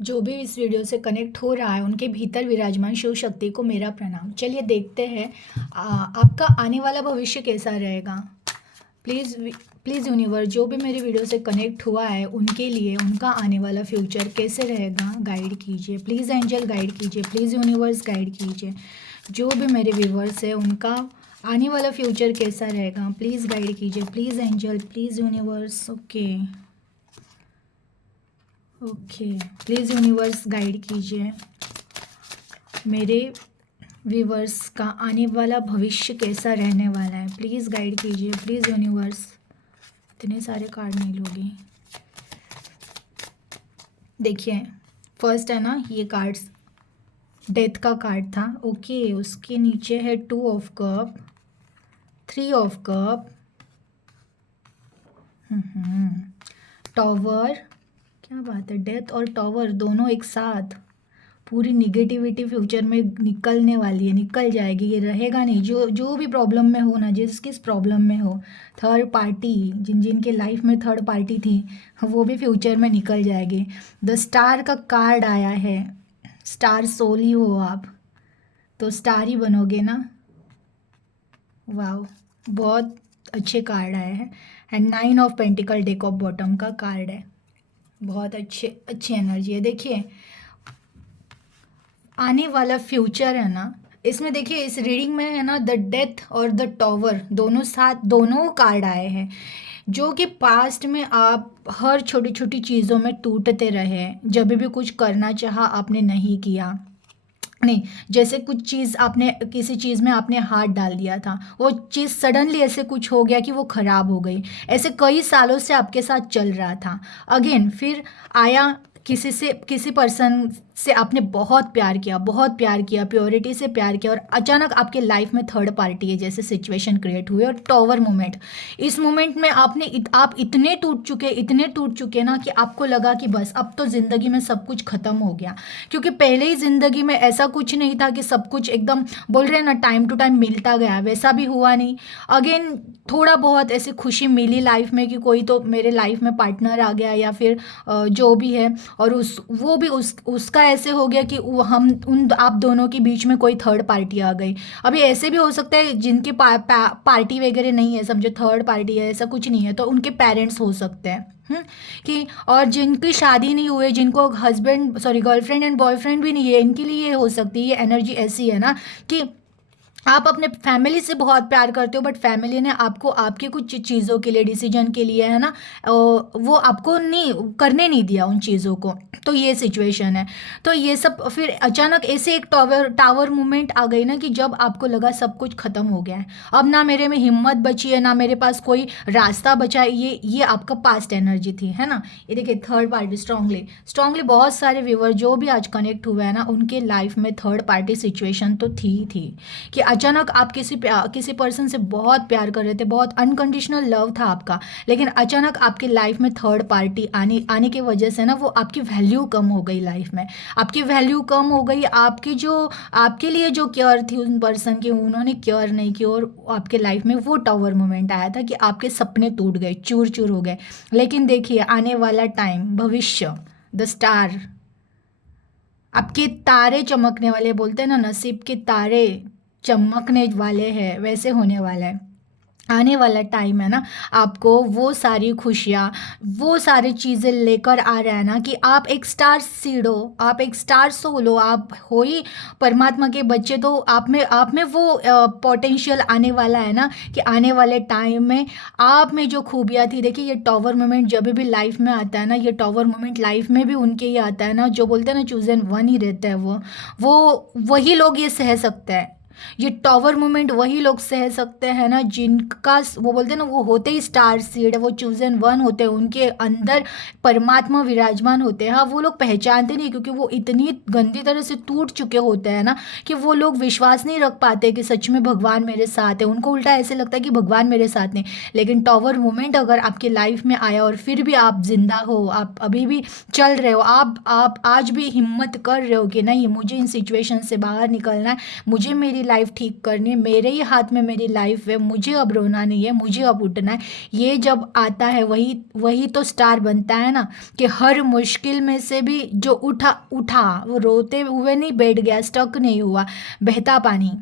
जो भी इस वीडियो से कनेक्ट हो रहा है उनके भीतर विराजमान शिव शक्ति को मेरा प्रणाम। चलिए देखते हैं आपका आने वाला भविष्य कैसा रहेगा। प्लीज़ प्लीज़ यूनिवर्स, जो भी मेरे वीडियो से कनेक्ट हुआ है उनके लिए उनका आने वाला फ्यूचर कैसे रहेगा गाइड कीजिए। प्लीज़ एंजल गाइड कीजिए, प्लीज़ यूनिवर्स गाइड कीजिए। जो भी मेरे व्यूवर्स है उनका आने वाला फ्यूचर कैसा रहेगा, प्लीज़ गाइड कीजिए। Please angel, please universe. Okay okay, please universe guide कीजिए। मेरे व्यूवर्स का आने वाला भविष्य कैसा रहने वाला है, प्लीज़ गाइड कीजिए। Please universe. इतने सारे कार्ड नहीं लोगे। देखिए फर्स्ट है ना, ये कार्ड्स डेथ का कार्ड था। ओके, उसके नीचे है 2 of cup, 3 of cup, tower. क्या बात है, डेथ और टॉवर दोनों एक साथ। पूरी निगेटिविटी फ्यूचर में निकलने वाली है, निकल जाएगी, ये रहेगा नहीं। जो जो भी प्रॉब्लम में हो ना, जिस किस प्रॉब्लम में हो, थर्ड पार्टी जिन जिन के लाइफ में थर्ड पार्टी थी वो भी फ्यूचर में निकल जाएगी। द स्टार का कार्ड आया है। स्टार सोल ही हो आप तो स्टार ही बनोगे ना। वाह, बहुत अच्छे कार्ड आए हैं। And 9 of pentacle, deck of bottom का कार्ड है। बहुत अच्छी एनर्जी है। देखिए आने वाला फ्यूचर है ना, इसमें देखिए इस रीडिंग में है ना, द डेथ और द टॉवर दोनों साथ, दोनों कार्ड आए हैं। जो कि पास्ट में आप हर छोटी छोटी चीज़ों में टूटते रहे, जब भी कुछ करना चाहा आपने नहीं किया। नहीं, जैसे कुछ चीज़ आपने, किसी चीज़ में आपने हाथ डाल दिया था, वो चीज़ सडनली ऐसे कुछ हो गया कि वो ख़राब हो गई। ऐसे कई सालों से आपके साथ चल रहा था। अगेन फिर आया, किसी से, किसी पर्सन से आपने बहुत प्यार किया, बहुत प्यार किया, प्योरिटी से प्यार किया, और अचानक आपके लाइफ में थर्ड पार्टी है जैसे सिचुएशन क्रिएट हुई। और टॉवर मोमेंट, इस मोमेंट में आप इतने टूट चुके, इतने टूट चुके ना कि आपको लगा कि बस अब तो ज़िंदगी में सब कुछ ख़त्म हो गया। क्योंकि पहले ही ज़िंदगी में ऐसा कुछ नहीं था कि सब कुछ एकदम, बोल रहे हैं ना, टाइम टू टाइम मिलता गया, वैसा भी हुआ नहीं। अगेन थोड़ा बहुत ऐसी खुशी मिली लाइफ में कि कोई तो मेरे लाइफ में पार्टनर आ गया, या फिर जो भी है, और वो भी उसका ऐसे हो गया कि हम उन आप दोनों के बीच में कोई थर्ड पार्टी आ गई। अभी ऐसे भी हो सकता है जिनकी पार्टी वगैरह नहीं है, समझो थर्ड पार्टी है, ऐसा कुछ नहीं है, तो उनके पेरेंट्स हो सकते हैं। कि और जिनकी शादी नहीं हुई, जिनको husband sorry girlfriend and boyfriend भी नहीं है, इनके लिए ये हो सकती है। ये एनर्जी ऐसी है ना कि आप अपने फैमिली से बहुत प्यार करते हो, बट फैमिली ने आपको आपकी कुछ चीज़ों के लिए, डिसीजन के लिए है ना, वो आपको नहीं करने नहीं दिया उन चीज़ों को। तो ये सिचुएशन है। तो ये सब फिर अचानक ऐसे एक टावर मूवमेंट आ गई ना कि जब आपको लगा सब कुछ ख़त्म हो गया है, अब ना मेरे में हिम्मत बची है, ना मेरे पास कोई रास्ता बचा है। ये आपका पास्ट एनर्जी थी, है ना। ये देखिए थर्ड पार्टी, स्ट्रांगली स्ट्रांगली बहुत सारे व्यूवर जो भी आज कनेक्ट हुए हैं ना, उनके लाइफ में थर्ड पार्टी सिचुएशन तो थी कि अचानक आप किसी पर्सन से बहुत प्यार कर रहे थे, बहुत अनकंडीशनल लव था आपका, लेकिन अचानक आपकी लाइफ में थर्ड पार्टी आने की वजह से ना, वो आपकी वैल्यू कम हो गई लाइफ में। आपकी वैल्यू कम हो गई, आपकी जो आपके लिए जो केयर थी उन पर्सन की, उन्होंने केयर नहीं की, और आपके लाइफ में वो टावर मोमेंट आया था कि आपके सपने टूट गए, चूर चूर हो गए। लेकिन देखिए आने वाला टाइम, भविष्य, द स्टार, आपके तारे चमकने वाले, बोलते हैं ना नसीब के तारे चमकने वाले हैं, वैसे होने वाला है। आने वाला टाइम है ना, आपको वो सारी खुशियाँ, वो सारी चीज़ें लेकर आ रहा है ना कि आप एक स्टार सीड हो, आप एक स्टार सोल हो, आप हो ही परमात्मा के बच्चे। तो आप में वो पोटेंशियल आने वाला है ना कि आने वाले टाइम में आप में जो खूबियाँ थी। देखिए ये टॉवर मोमेंट जब भी लाइफ में आता है ना, ये टॉवर मोमेंट लाइफ में भी उनके ही आता है ना, जो बोलते हैं ना चूजन वन ही रहता है, वही लोग ये सह सकते हैं। ये टॉवर मोमेंट वही लोग सह सकते हैं ना जिनका, वो बोलते हैं ना, वो होते ही स्टार सीड, वो चूजन वन होते हैं, उनके अंदर परमात्मा विराजमान होते हैं। हाँ, वो लोग पहचानते नहीं क्योंकि वो इतनी गंदी तरह से टूट चुके होते हैं ना कि वो लोग विश्वास नहीं रख पाते कि सच में भगवान मेरे साथ है। उनको उल्टा ऐसे लगता है कि भगवान मेरे साथ नहीं। लेकिन टॉवर मोमेंट अगर आपकी लाइफ में आया और फिर भी आप जिंदा हो, आप अभी भी चल रहे हो, आप आज भी हिम्मत कर रहे हो कि नहीं, मुझे इन सिचुएशन से बाहर निकलना है, मुझे मेरी लाइफ ठीक करनी है, मेरे ही हाथ में मेरी लाइफ है, मुझे अब रोना नहीं है, मुझे अब उठना है। ये जब आता है वही वही तो स्टार बनता है ना, कि हर मुश्किल में से भी जो उठा उठा, वो रोते हुए नहीं बैठ गया, स्टक नहीं हुआ। बहता पानी,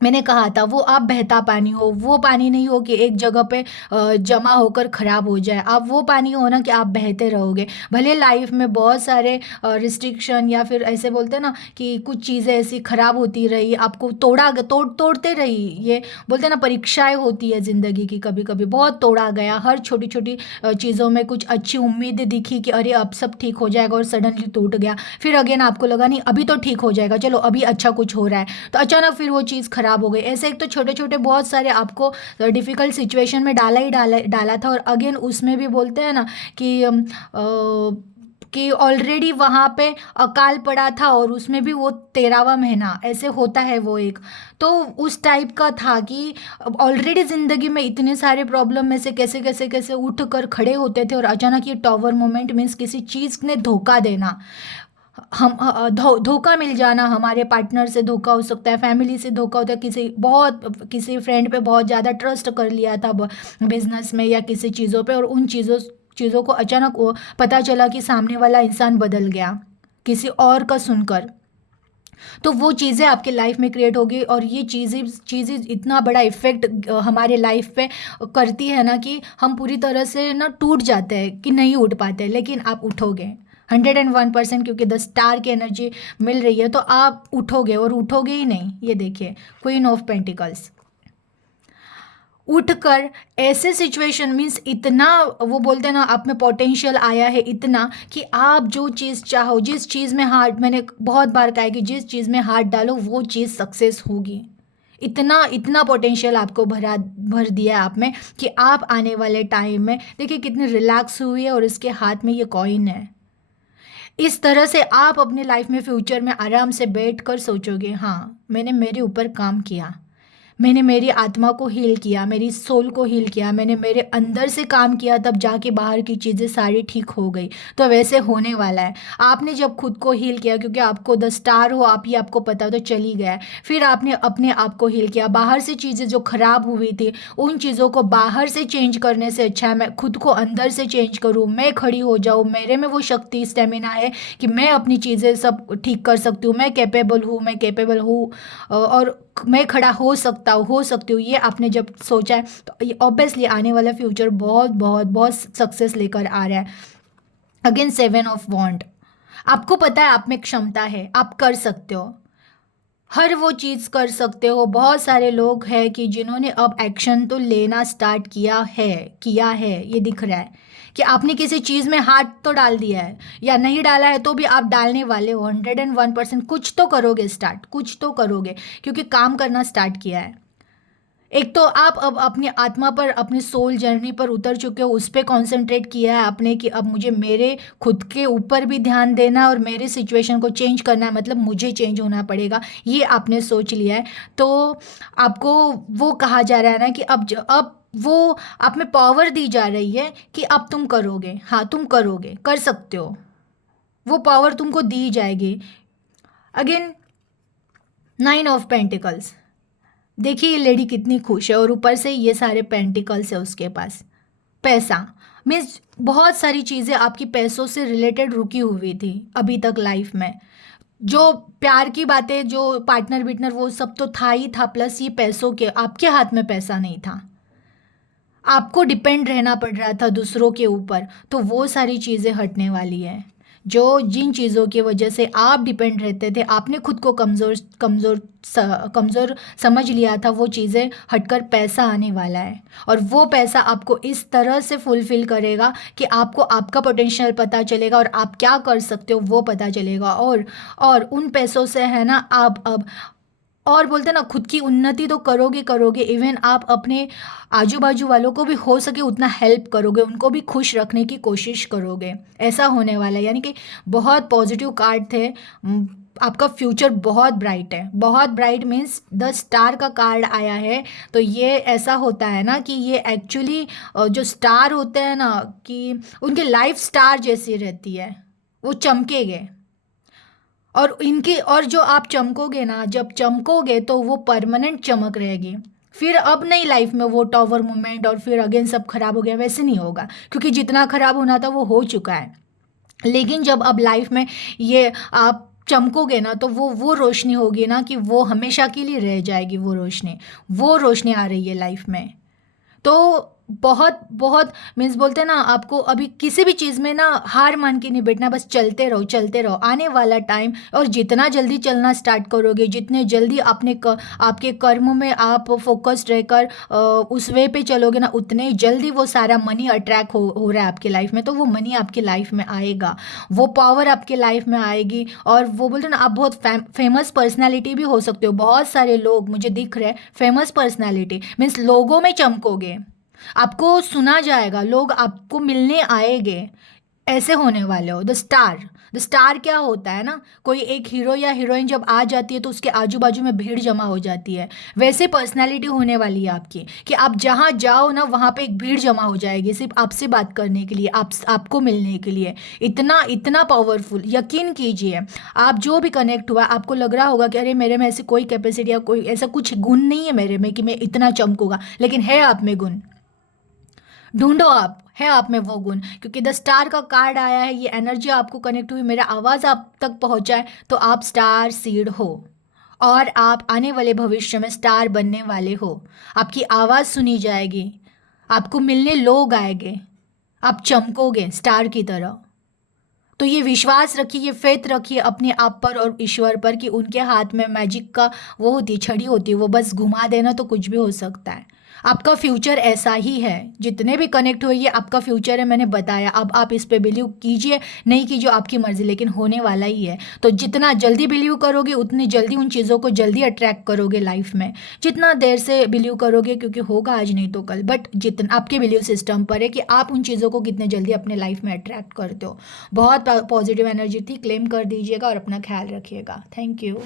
मैंने कहा था वो आप बहता पानी हो, वो पानी नहीं हो कि एक जगह पे जमा होकर ख़राब हो जाए। आप वो पानी हो ना कि आप बहते रहोगे। भले लाइफ में बहुत सारे रिस्ट्रिक्शन या फिर ऐसे बोलते हैं ना कि कुछ चीज़ें ऐसी ख़राब होती रही, आपको तोड़ते रही। ये बोलते हैं ना, परीक्षाएं होती है ज़िंदगी की, कभी कभी बहुत तोड़ा गया। हर छोटी छोटी चीज़ों में कुछ अच्छी उम्मीदें दिखी कि अरे अब सब ठीक हो जाएगा, और सडनली टूट गया। फिर अगेन आपको लगा नहीं अभी तो ठीक हो जाएगा, चलो अभी अच्छा कुछ हो रहा है, तो अचानक फिर वो चीज़ खराब हो गई। ऐसे एक तो छोटे छोटे बहुत सारे आपको डिफ़िकल्ट सिचुएशन में डाला था, और अगेन उसमें भी बोलते हैं ना कि कि ऑलरेडी वहाँ पे अकाल पड़ा था, और उसमें भी वो 13वां महीना ऐसे होता है वो एक। तो उस टाइप का था कि ऑलरेडी ज़िंदगी में इतने सारे प्रॉब्लम में से कैसे कैसे कैसे उठ कर खड़े होते थे, और अचानक ये टॉवर मोमेंट मीन्स किसी चीज़ ने धोखा देना, हम धोखा मिल जाना। हमारे पार्टनर से धोखा हो सकता है, फैमिली से धोखा होता है, किसी फ्रेंड पे बहुत ज़्यादा ट्रस्ट कर लिया था बिजनेस में या किसी चीज़ों पे, और उन चीज़ों को अचानक वो पता चला कि सामने वाला इंसान बदल गया किसी और का सुनकर। तो वो चीज़ें आपके लाइफ में क्रिएट होगी, और ये चीज़ें इतना बड़ा इफेक्ट हमारे लाइफ पे करती है ना कि हम पूरी तरह से ना टूट जाते हैं कि नहीं उठ पाते। लेकिन आप उठोगे 101%, क्योंकि 10 स्टार की एनर्जी मिल रही है, तो आप उठोगे, और उठोगे ही नहीं। ये देखिए, क्वीन ऑफ पेंटिकल्स उठकर ऐसे सिचुएशन मीन्स इतना, वो बोलते हैं ना, आप में पोटेंशियल आया है इतना कि आप जो चीज़ चाहो, जिस चीज़ में हाथ, मैंने बहुत बार कहा है कि जिस चीज़ में हाथ डालो वो चीज़ सक्सेस होगी। इतना इतना पोटेंशियल आपको भर दिया है आप में कि आप आने वाले टाइम में देखिए कितनी रिलैक्स हुई है, और इसके हाथ में ये कॉइन है। इस तरह से आप अपनी लाइफ में फ्यूचर में आराम से बैठ कर सोचोगे, हाँ मैंने मेरे ऊपर काम किया, मैंने मेरी आत्मा को हील किया, मेरी सोल को हील किया, मैंने मेरे अंदर से काम किया, तब जाके बाहर की चीज़ें सारी ठीक हो गई। तो वैसे होने वाला है। आपने जब खुद को हील किया, क्योंकि आपको 10 स्टार हो, आप ही आपको पता हो, तो चली गया है। फिर आपने अपने आप को हील किया, बाहर से चीज़ें जो खराब हुई थी उन चीज़ों को बाहर से चेंज करने से अच्छा है मैं खुद को अंदर से चेंज करूँ, मैं खड़ी हो जाऊँ, मेरे में वो शक्ति स्टेमिना है कि मैं अपनी चीज़ें सब ठीक कर सकती हूँ, मैं कैपेबल हूँ, और मैं खड़ा हो सकती हूँ। ये आपने जब सोचा है, तो ये ऑब्वियसली आने वाला फ्यूचर बहुत बहुत बहुत सक्सेस लेकर आ रहा है। अगेन 7 ऑफ वॉन्ड, आपको पता है आप में क्षमता है, आप कर सकते हो, हर वो चीज़ कर सकते हो। बहुत सारे लोग हैं कि जिन्होंने अब एक्शन तो लेना स्टार्ट किया है, ये दिख रहा है कि आपने किसी चीज़ में हाथ तो डाल दिया है, या नहीं डाला है तो भी आप डालने वाले हो। 101% कुछ तो करोगे, कुछ तो करोगे, क्योंकि काम करना स्टार्ट किया है। एक तो आप अब अपनी आत्मा पर, अपनी सोल जर्नी पर उतर चुके हो, उस पर कॉन्सेंट्रेट किया है आपने कि अब मुझे मेरे खुद के ऊपर भी ध्यान देना है, और मेरे सिचुएशन को चेंज करना है, मतलब मुझे चेंज होना पड़ेगा, ये आपने सोच लिया है। तो आपको वो कहा जा रहा है ना कि अब वो आप में पावर दी जा रही है कि अब तुम करोगे, हाँ तुम करोगे, कर सकते हो, वो पावर तुमको दी जाएगी। अगेन 9 ऑफ पेंटिकल्स, देखिए ये लेडी कितनी खुश है, और ऊपर से ये सारे पेंटिकल्स है उसके पास। पैसा मीन्स बहुत सारी चीज़ें आपकी पैसों से रिलेटेड रुकी हुई थी अभी तक लाइफ में। जो प्यार की बातें, जो पार्टनर बिटनर, वो सब तो था ही था, प्लस ये पैसों के, आपके हाथ में पैसा नहीं था, आपको डिपेंड रहना पड़ रहा था दूसरों के ऊपर। तो वो सारी चीज़ें हटने वाली है। जो जिन चीज़ों की वजह से आप डिपेंड रहते थे, आपने खुद को कमज़ोर समझ लिया था, वो चीज़ें हटकर पैसा आने वाला है। और वो पैसा आपको इस तरह से फुलफ़िल करेगा कि आपको आपका पोटेंशियल पता चलेगा, और आप क्या कर सकते हो वो पता चलेगा। और उन पैसों से है ना आप अब, और बोलते हैं ना, खुद की उन्नति तो करोगे, इवन आप अपने आजू बाजू वालों को भी हो सके उतना हेल्प करोगे, उनको भी खुश रखने की कोशिश करोगे। ऐसा होने वाला है, यानी कि बहुत पॉजिटिव कार्ड थे। आपका फ्यूचर बहुत ब्राइट है, बहुत ब्राइट मीन्स 10 स्टार का कार्ड आया है। तो ये ऐसा होता है ना कि ये एक्चुअली जो स्टार होते हैं ना, कि उनकी लाइफ स्टार जैसी रहती है, वो चमकेंगे। और जो आप चमकोगे ना, जब चमकोगे तो वो परमानेंट चमक रहेगी। फिर अब नहीं लाइफ में वो टॉवर मोमेंट और फिर अगेन सब खराब हो गया, वैसे नहीं होगा, क्योंकि जितना खराब होना था वो हो चुका है। लेकिन जब अब लाइफ में ये आप चमकोगे ना, तो वो रोशनी होगी ना कि वो हमेशा के लिए रह जाएगी। वो रोशनी आ रही है लाइफ में। तो बहुत बहुत मीन्स बोलते हैं ना, आपको अभी किसी भी चीज़ में ना हार मान के नहीं बैठना, बस चलते रहो चलते रहो। आने वाला टाइम, और जितना जल्दी चलना स्टार्ट करोगे, जितने जल्दी आपके कर्मों में आप फोकस्ड रहकर उस वे पे चलोगे ना, उतने जल्दी वो सारा मनी अट्रैक्ट हो रहा है आपकी लाइफ में, तो वो मनी आपकी लाइफ में आएगा, वो पावर आपके लाइफ में आएगी। और वो बोलते हैं ना, आप बहुत फेमस पर्सनैलिटी भी हो सकते हो। बहुत सारे लोग मुझे दिख रहे हैं फेमस पर्सनैलिटी, मीन्स लोगों में चमकोगे, आपको सुना जाएगा, लोग आपको मिलने आएंगे, ऐसे होने वाले हो। द स्टार क्या होता है ना, कोई एक हीरो या हीरोइन जब आ जाती है तो उसके आजू बाजू में भीड़ जमा हो जाती है। वैसे पर्सनैलिटी होने वाली है आपकी, कि आप जहाँ जाओ ना वहाँ पे एक भीड़ जमा हो जाएगी सिर्फ आपसे बात करने के लिए, आपको मिलने के लिए। इतना इतना पावरफुल, यकीन कीजिए। आप जो भी कनेक्ट हुआ, आपको लग रहा होगा कि अरे मेरे में ऐसी कोई कैपेसिटी या कोई ऐसा कुछ गुण नहीं है मेरे में कि मैं इतना चमकूंगा, लेकिन है आप में गुण। ढूंढो, आप है आप में वो गुण, क्योंकि द स्टार का कार्ड आया है, ये एनर्जी आपको कनेक्ट हुई, मेरा आवाज़ आप तक पहुंचा है, तो आप स्टार सीड हो। और आप आने वाले भविष्य में स्टार बनने वाले हो। आपकी आवाज़ सुनी जाएगी, आपको मिलने लोग आएंगे, आप चमकोगे स्टार की तरह। तो ये विश्वास रखिए, ये फेथ रखिए अपने आप पर और ईश्वर पर, कि उनके हाथ में मैजिक का वो होती है, छड़ी होती है, वो बस घुमा देना तो कुछ भी हो सकता है। आपका फ्यूचर ऐसा ही है, जितने भी कनेक्ट हुए ये आपका फ्यूचर है, मैंने बताया। अब आप इस पे बिलीव कीजिए नहीं कीजिए आपकी मर्जी, लेकिन होने वाला ही है। तो जितना जल्दी बिलीव करोगे, उतनी जल्दी उन चीज़ों को जल्दी अट्रैक्ट करोगे लाइफ में। जितना देर से बिलीव करोगे, क्योंकि होगा आज नहीं तो कल, बट जितना आपके बिलीव सिस्टम पर है कि आप उन चीज़ों को कितने जल्दी अपने लाइफ में अट्रैक्ट करते हो। बहुत पॉजिटिव एनर्जी थी, क्लेम कर दीजिएगा और अपना ख्याल रखिएगा। Thank you.